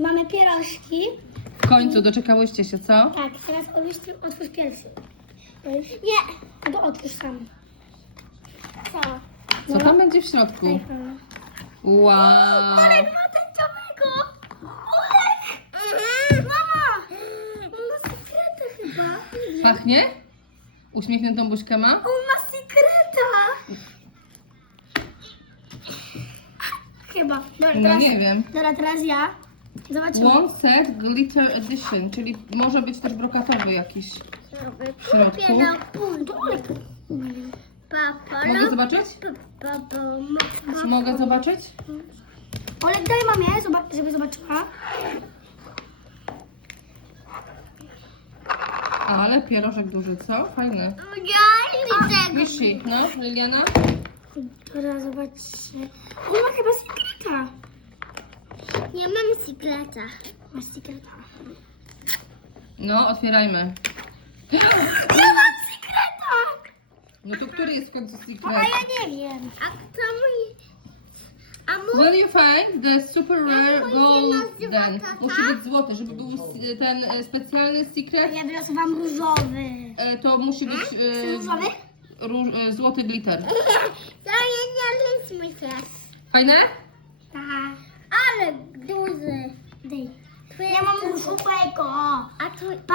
Mamy pierożki. W końcu doczekałyście się, co? Tak, teraz otwórz pierwszy. Nie. No to otwórz sam. Co? Co tam będzie w środku? Wow! Olek ma tęczowego! Olek! Mama! On ma sekreta chyba. Pachnie? Uśmiechniętą buźkę ma? On ma sekreta! Chyba. Dobra, No teraz, nie wiem. Dobra, teraz ja. Zobaczymy. One set glitter edition, czyli może być też brokatowy jakiś w środku. To Olek. Mogę zobaczyć? Mogę zobaczyć? Olek, daj mamie, żeby zobaczyła. Ale pierożek duży, co? Fajny. Squishy, no, Liliana? Dobra, zobaczcie. On ma chyba sekreta. Nie mam sekreta. Masz sekreta. No, otwierajmy. Ja mam sekreta! No to który jest w końcu A secret? ja nie wiem. A kto mój... A mój... Will you find the super rare Jak on się nazywa, golden? tata? Musi być złoty, żeby był ten specjalny secret. Ja wylosowałam różowy. To musi być Różowy? złoty glitter. Zajęliśmy się. Fajne? Tak. Ale duży. Daj. Ja mam różowego. A tu... Pa!